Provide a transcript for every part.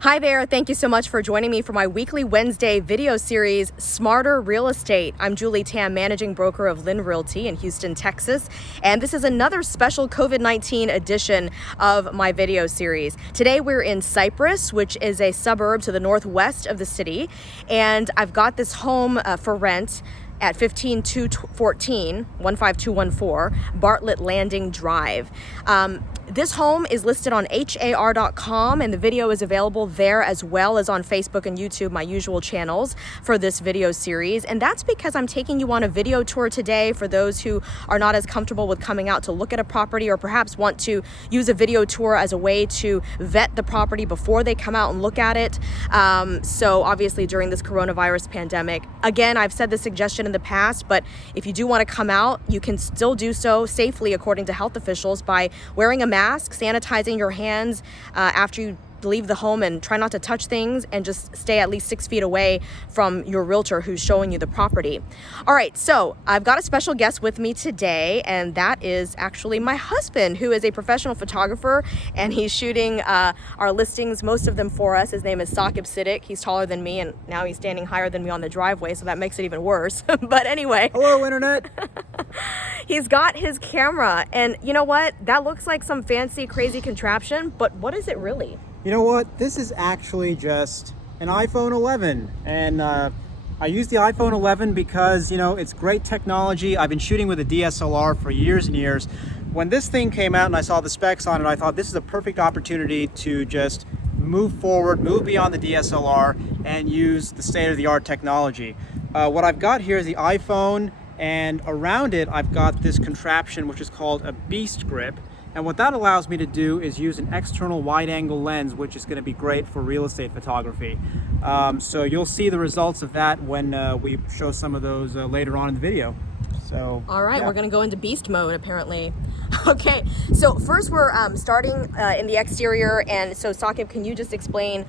Hi there, thank you so much for joining me for my weekly Wednesday video series, Smarter Real Estate. I'm Julie Tam, managing broker of LYN Realty in Houston, Texas, and this is another special COVID-19 edition of my video series. Today we're in Cypress, which is a suburb to the northwest of the city, and I've got this home for rent at 15214 Bartlett Landing Drive. This home is listed on har.com, and the video is available there as well as on Facebook and YouTube, my usual channels for this video series. And that's because I'm taking you on a video tour today for those who are not as comfortable with coming out to look at a property, or perhaps want to use a video tour as a way to vet the property before they come out and look at it. So obviously during this coronavirus pandemic, again, I've said this suggestion in the past, but if you do want to come out, you can still do so safely according to health officials by wearing a mask, sanitizing your hands after you leave the home, and try not to touch things, and just stay at least 6 feet away from your realtor who's showing you the property. All right, so I've got a special guest with me today, and that is actually my husband, who is a professional photographer, and he's shooting our listings, most of them for us. His name is Saqib Siddik. He's taller than me, and now he's standing higher than me on the driveway, so that makes it even worse. But anyway. Hello, Internet. He's got his camera, and you know what? That looks like some fancy, crazy contraption, but what is it really? You know what? This is actually just an iPhone 11, and I use the iPhone 11 because, you know, it's great technology. I've been shooting with a DSLR for years and years. When this thing came out and I saw the specs on it, I thought this is a perfect opportunity to just move forward, move beyond the DSLR, and use the state-of-the-art technology. What I've got here is the iPhone, and around it I've got this contraption which is called a Beast Grip. And what that allows me to do is use an external wide-angle lens, which is going to be great for real estate photography. So you'll see the results of that when we show some of those later on in the video. So, all right, yeah. We're going to go into beast mode, apparently. Okay, so first we're starting in the exterior, and so Saqib, can you just explain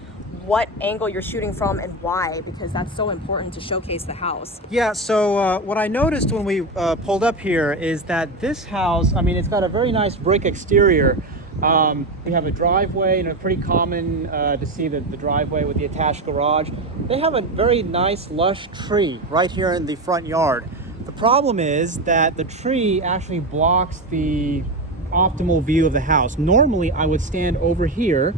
what angle you're shooting from and why, because that's so important to showcase the house. Yeah, so what I noticed when we pulled up here is that this house, I mean, it's got a very nice brick exterior. We have a driveway, you know, pretty common to see the driveway with the attached garage. They have a very nice lush tree right here in the front yard. The problem is that the tree actually blocks the optimal view of the house. Normally I would stand over here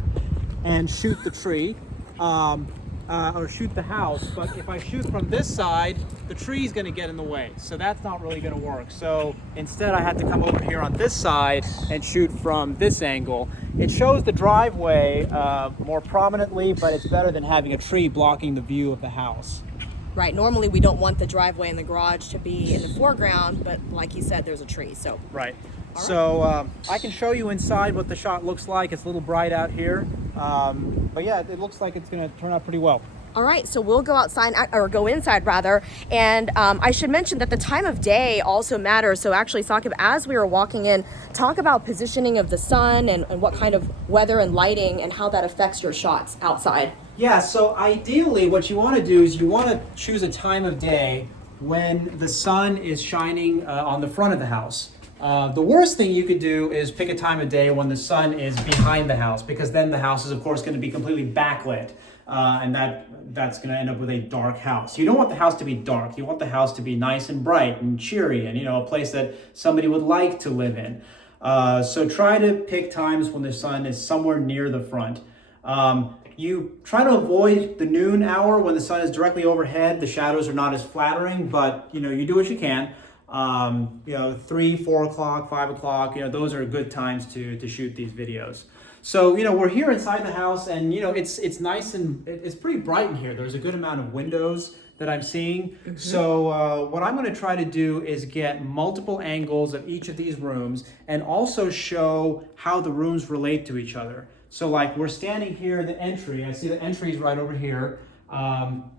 and shoot the tree, or shoot the house, but if I shoot from this side, the tree's going to get in the way, so that's not really going to work. So instead I had to come over here on this side and shoot from this angle. It shows the driveway more prominently, but it's better than having a tree blocking the view of the house. Right, normally we don't want the driveway and the garage to be in the foreground, but like you said, there's a tree, so. Right. So I can show you inside what the shot looks like. It's a little bright out here, but yeah, it looks like it's going to turn out pretty well. All right, so we'll go outside, or go inside rather, and I should mention that the time of day also matters. So actually, Saqib, as we were walking in, talk about positioning of the sun and what kind of weather and lighting and how that affects your shots outside. Yeah, so ideally what you want to do is you want to choose a time of day when the sun is shining on the front of the house. The worst thing you could do is pick a time of day when the sun is behind the house, because then the house is of course going to be completely backlit, and that's going to end up with a dark house. You don't want the house to be dark. You want the house to be nice and bright and cheery, and, you know, a place that somebody would like to live in. So try to pick times when the sun is somewhere near the front. You try to avoid the noon hour when the sun is directly overhead. The shadows are not as flattering, but, you know, you do what you can. You know, 3, 4 o'clock, 5 o'clock, you know, those are good times to shoot these videos. So, you know, we're here inside the house, and, you know, it's nice and it's pretty bright in here. There's a good amount of windows that I'm seeing. Mm-hmm. So what I'm going to try to do is get multiple angles of each of these rooms, and also show how the rooms relate to each other. So like, we're standing here in the entry. I see the entry is right over here.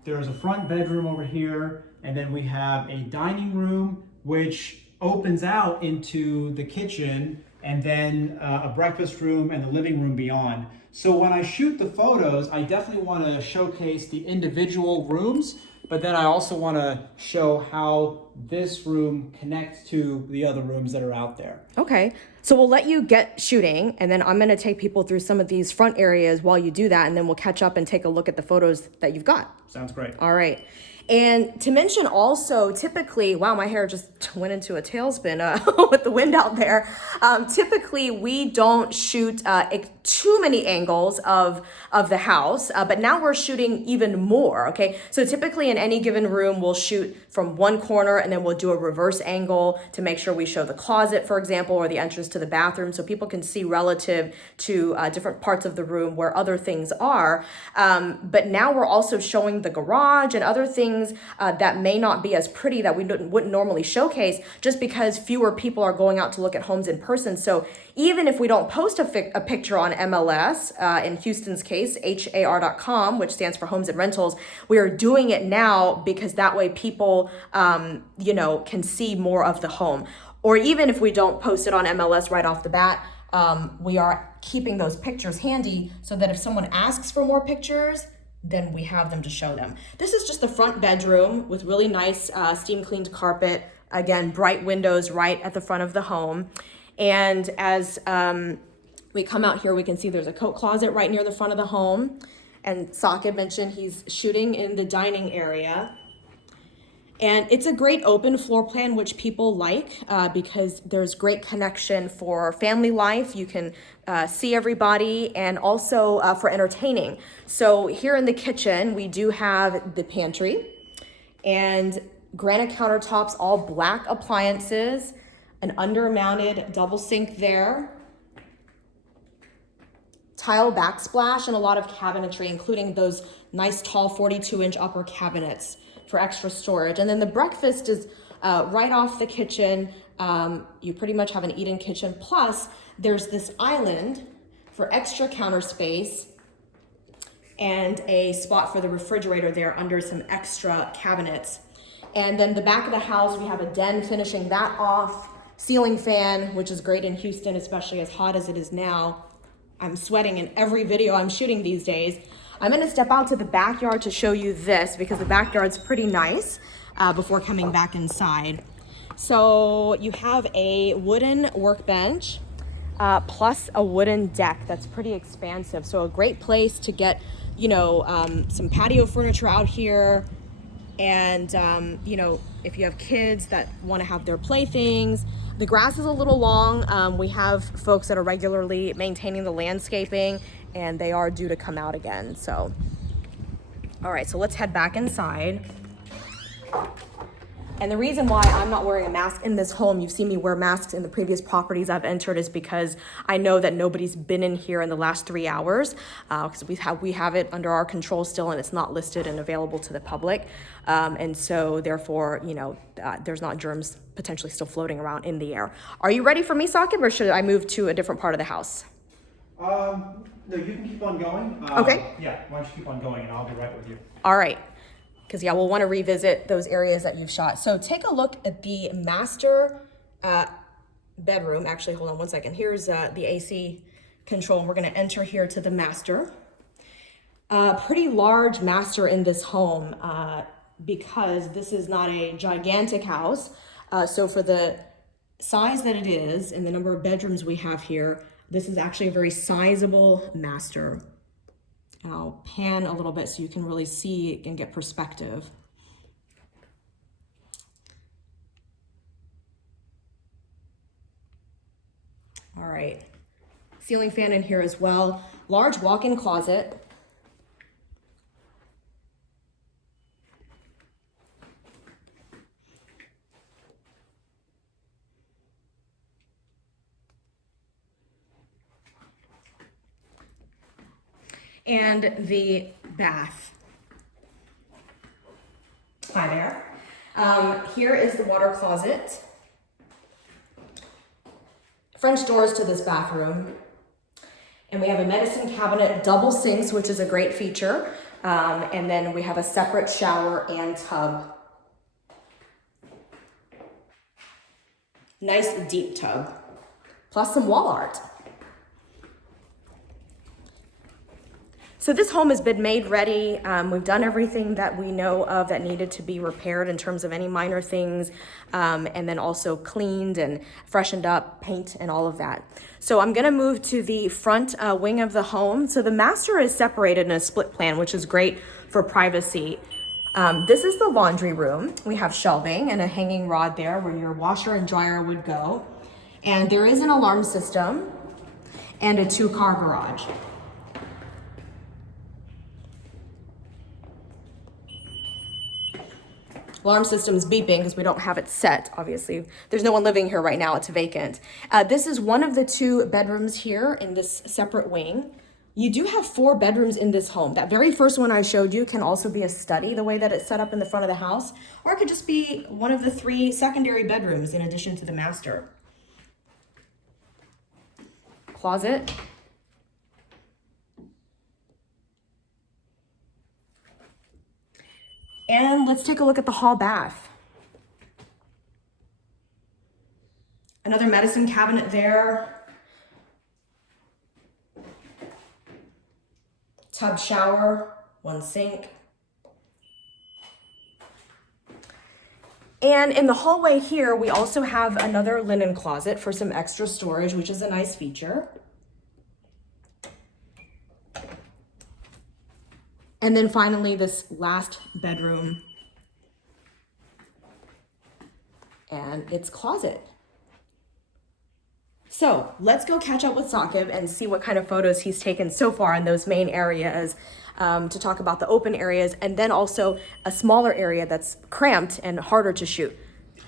There's a front bedroom over here, and then we have a dining room which opens out into the kitchen, and then a breakfast room and the living room beyond. So when I shoot the photos, I definitely want to showcase the individual rooms, but then I also want to show how this room connects to the other rooms that are out there. Okay, so we'll let you get shooting, and then I'm gonna take people through some of these front areas while you do that, and then we'll catch up and take a look at the photos that you've got. Sounds great. All right. And to mention also, typically, wow, my hair just went into a tailspin with the wind out there. Typically, we don't shoot too many angles of the house, but now we're shooting even more, okay? So typically in any given room, we'll shoot from one corner and then we'll do a reverse angle to make sure we show the closet, for example, or the entrance to the bathroom so people can see relative to different parts of the room where other things are. But now we're also showing the garage and other things that may not be as pretty that we wouldn't normally showcase just because fewer people are going out to look at homes in person. So even if we don't post a picture on MLS, in Houston's case, HAR.com, which stands for Homes and Rentals, we are doing it now because that way people, can see more of the home. Or even if we don't post it on MLS right off the bat, we are keeping those pictures handy so that if someone asks for more pictures, then we have them to show them. This is just the front bedroom with really nice steam cleaned carpet. Again, bright windows right at the front of the home. And as we come out here, we can see there's a coat closet right near the front of the home. And Saqib mentioned he's shooting in the dining area. And it's a great open floor plan, which people like because there's great connection for family life. You can see everybody and also for entertaining. So here in the kitchen, we do have the pantry and granite countertops, all black appliances, an under-mounted double sink there, tile backsplash, and a lot of cabinetry, including those nice tall 42-inch upper cabinets for extra storage. And then the breakfast is right off the kitchen. You pretty much have an eat-in kitchen. Plus, there's this island for extra counter space and a spot for the refrigerator there under some extra cabinets. And then the back of the house, we have a den finishing that off, ceiling fan, which is great in Houston, especially as hot as it is now. I'm sweating in every video I'm shooting these days. I'm gonna step out to the backyard to show you this because the backyard's pretty nice before coming back inside. So you have a wooden workbench plus a wooden deck that's pretty expansive. So a great place to get, some patio furniture out here. And, if you have kids that want to have their playthings. The grass is a little long. We have folks that are regularly maintaining the landscaping and they are due to come out again. So, all right, so let's head back inside. And the reason why I'm not wearing a mask in this home, you've seen me wear masks in the previous properties I've entered, is because I know that nobody's been in here in the last 3 hours because we have it under our control still and it's not listed and available to the public. And so therefore, there's not germs potentially still floating around in the air. Are you ready for me, Saqib, or should I move to a different part of the house? No, you can keep on going. Okay. Yeah, why don't you keep on going and I'll be right with you. All right. Because, we'll want to revisit those areas that you've shot. So take a look at the master bedroom. Actually, hold on one second. Here's the AC control. We're going to enter here to the master. Pretty large master in this home because this is not a gigantic house. So for the size that it is and the number of bedrooms we have here, this is actually a very sizable master. And I'll pan a little bit so you can really see and get perspective. All right, ceiling fan in here as well. Large walk-in closet. And the bath. Hi there. Here is the water closet. French doors to this bathroom. And we have a medicine cabinet, double sinks, which is a great feature. And then we have a separate shower and tub. Nice deep tub, plus some wall art. So this home has been made ready. We've done everything that we know of that needed to be repaired in terms of any minor things, and then also cleaned and freshened up, paint and all of that. So I'm gonna move to the front wing of the home. So the master is separated in a split plan, which is great for privacy. This is the laundry room. We have shelving and a hanging rod there where your washer and dryer would go. And there is an alarm system and a 2-car garage. Alarm system's beeping because we don't have it set, obviously. There's no one living here right now, it's vacant. This is one of the 2 bedrooms here in this separate wing. You do have 4 bedrooms in this home. That very first one I showed you can also be a study, the way that it's set up in the front of the house, or it could just be one of the 3 secondary bedrooms in addition to the master. Closet. And let's take a look at the hall bath. Another medicine cabinet there. Tub shower, 1 sink. And in the hallway here, we also have another linen closet for some extra storage, which is a nice feature. And then finally, this last bedroom and its closet. So let's go catch up with Saqib and see what kind of photos he's taken so far in those main areas, to talk about the open areas and then also a smaller area that's cramped and harder to shoot.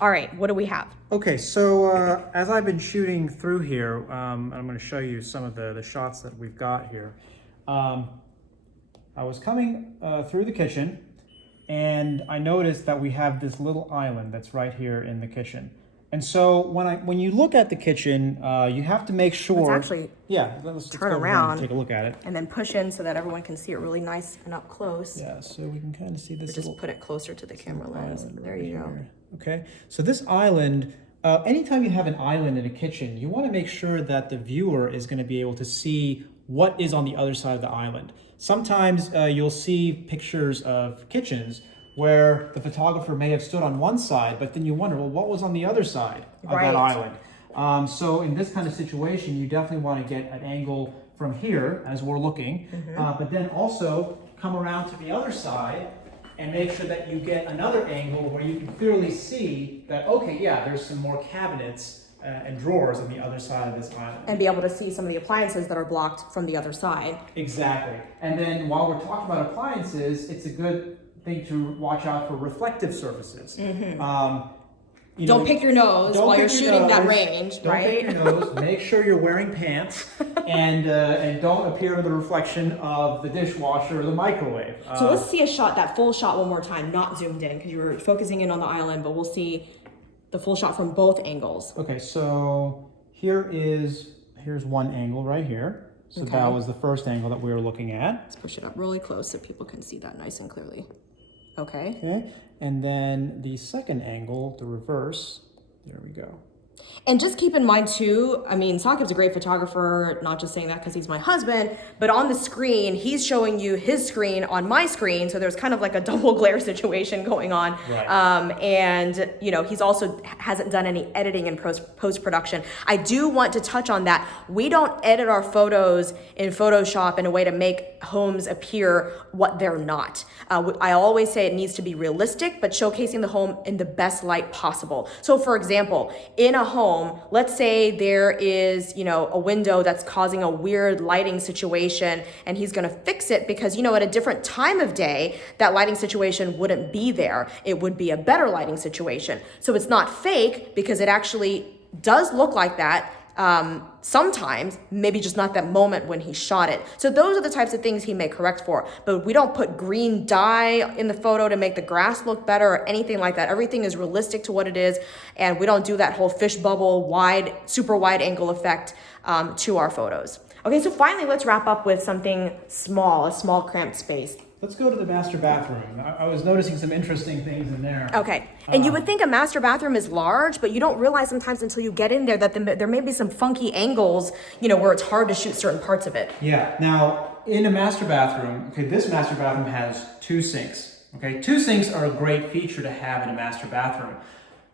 All right, what do we have? Okay, so as I've been shooting through here, I'm going to show you some of the shots that we've got here. I was coming through the kitchen and I noticed that we have this little island that's right here in the kitchen. And so when you look at the kitchen, you have to make sure. Let's actually let's turn go around and take a look at it. and then push in so that everyone can see it really nice and up close. Yeah, so we can kind of see this. Just put it closer to the camera lens. There you go. Okay, so this island, anytime you have an island in a kitchen, you want to make sure that the viewer is going to be able to see what is on the other side of the island. Sometimes you'll see pictures of kitchens where the photographer may have stood on one side, but then you wonder, well, what was on the other side of that island? So in this kind of situation, you definitely want to get an angle from here as we're looking, but then also come around to the other side and make sure that you get another angle where you can clearly see that, okay, yeah, there's some more cabinets and drawers on the other side of this island. And be able to see some of the appliances that are blocked from the other side. Exactly. And then while we're talking about appliances, it's a good thing to watch out for reflective surfaces. Don't pick your nose while you're shooting that range, right? Don't pick your nose. Make sure you're wearing pants, and don't appear in the reflection of the dishwasher or the microwave. So let's see that full shot one more time, not zoomed in, because you were focusing in on the island, but we'll see the full shot from both angles. Okay, so here's one angle right here. So that was the first angle that we were looking at. Let's push it up really close so people can see that nice and clearly. Okay. Okay, and then the second angle, the reverse, there we go. And just keep in mind too, I mean, Saqib's a great photographer, not just saying that because he's my husband, but on the screen, he's showing you his screen on my screen. So there's kind of like a double glare situation going on. Right. And, you know, he's also hasn't done any editing in post-production. I do want to touch on that. We don't edit our photos in Photoshop in a way to make homes appear what they're not. I always say it needs to be realistic, but showcasing the home in the best light possible. So for example, in a home, let's say there is, you know, a window that's causing a weird lighting situation and he's going to fix it because, you know, at a different time of day, that lighting situation wouldn't be there. It would be a better lighting situation. So it's not fake because it actually does look like that. Sometimes, maybe just not that moment when he shot it. So those are the types of things he may correct for, but we don't put green dye in the photo to make the grass look better or anything like that. Everything is realistic to what it is. And we don't do that whole fish bubble super wide angle effect to our photos. Okay, so finally, let's wrap up with something small, a small cramped space. Let's go to the master bathroom. I was noticing some interesting things in there. Okay, and you would think a master bathroom is large, but you don't realize sometimes until you get in there that there may be some funky angles, you know, where it's hard to shoot certain parts of it. Yeah, now in a master bathroom, okay, this master bathroom has 2 sinks. Okay, 2 sinks are a great feature to have in a master bathroom.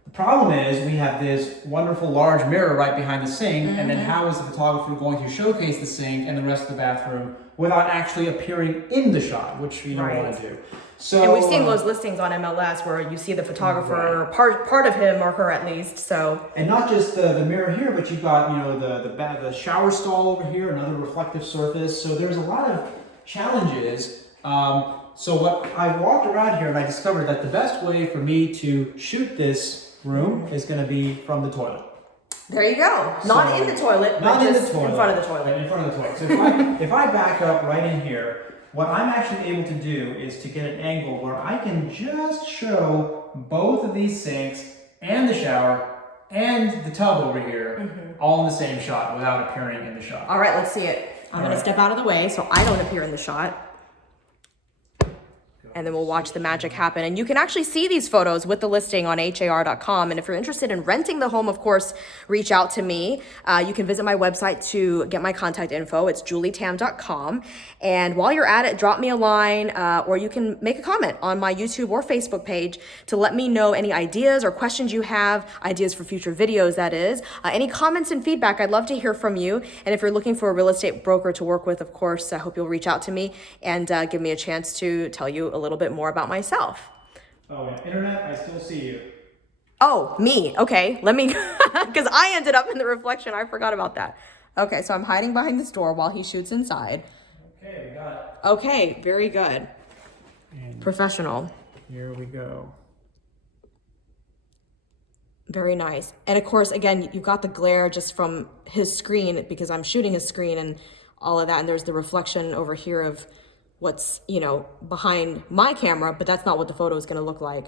The problem is we have this wonderful large mirror right behind the sink, and then how is the photographer going to showcase the sink and the rest of the bathroom without actually appearing in the shot, which you don't want to do. So, and we've seen those listings on MLS where you see the photographer, part of him or her at least. So, and not just the mirror here, but you've got the shower stall over here, another reflective surface. So there's a lot of challenges. So what I walked around here and I discovered that the best way for me to shoot this room is going to be from the toilet. There you go. Not in the toilet, but just in front of the toilet. In front of the toilet. So if I back up right in here, what I'm actually able to do is to get an angle where I can just show both of these sinks and the shower and the tub over here all in the same shot without appearing in the shot. All right, let's see it. I'm going to step out of the way so I don't appear in the shot. And then we'll watch the magic happen. And you can actually see these photos with the listing on har.com. And if you're interested in renting the home, of course, reach out to me. You can visit my website to get my contact info. It's julietam.com. And while you're at it, drop me a line or you can make a comment on my YouTube or Facebook page to let me know any ideas or questions you have, ideas for future videos, that is. Any comments and feedback, I'd love to hear from you. And if you're looking for a real estate broker to work with, of course, I hope you'll reach out to me and give me a chance to tell you a little bit more about myself. Oh, and internet, I still see you. Oh, me. Okay, let me, because I ended up in the reflection. I forgot about that. Okay, so I'm hiding behind this door while he shoots inside. Okay, we got it. Okay, very good. And professional. Here we go. Very nice. And of course, again, you got the glare just from his screen because I'm shooting his screen and all of that. And there's the reflection over here of what's, behind my camera, but that's not what the photo is going to look like.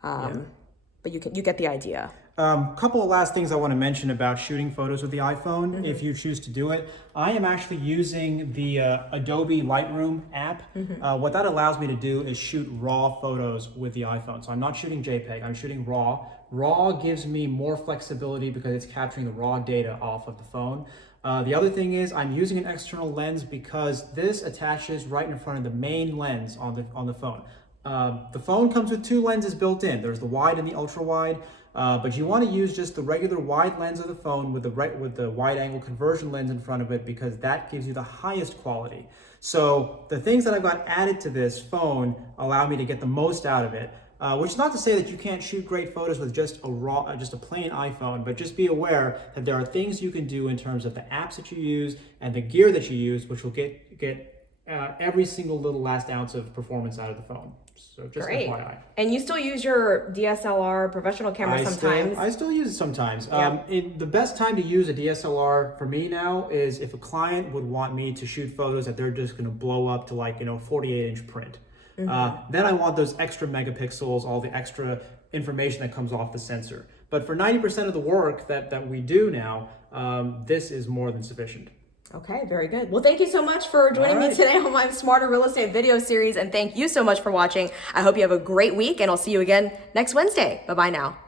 But you get the idea. Couple of last things I want to mention about shooting photos with the iPhone, if you choose to do it. I am actually using the Adobe Lightroom app. What that allows me to do is shoot raw photos with the iPhone. So I'm not shooting JPEG, I'm shooting RAW. RAW gives me more flexibility because it's capturing the raw data off of the phone. The other thing is I'm using an external lens because this attaches right in front of the main lens on the phone. The phone comes with 2 lenses built in. There's the wide and the ultra wide, but you want to use just the regular wide lens of the phone with the wide angle conversion lens in front of it because that gives you the highest quality. So the things that I've got added to this phone allow me to get the most out of it. Which is not to say that you can't shoot great photos with just a plain iPhone, but just be aware that there are things you can do in terms of the apps that you use and the gear that you use, which will get every single little last ounce of performance out of the phone. So just Great. FYI. And you still use your DSLR professional camera sometimes? I still use it sometimes. Yeah. The best time to use a DSLR for me now is if a client would want me to shoot photos that they're just going to blow up to 48-inch print. Then I want those extra megapixels, all the extra information that comes off the sensor. But for 90% of the work that we do now, this is more than sufficient. Okay, very good. Well, thank you so much for joining me today on my Smarter Real Estate video series. And thank you so much for watching. I hope you have a great week and I'll see you again next Wednesday. Bye-bye now.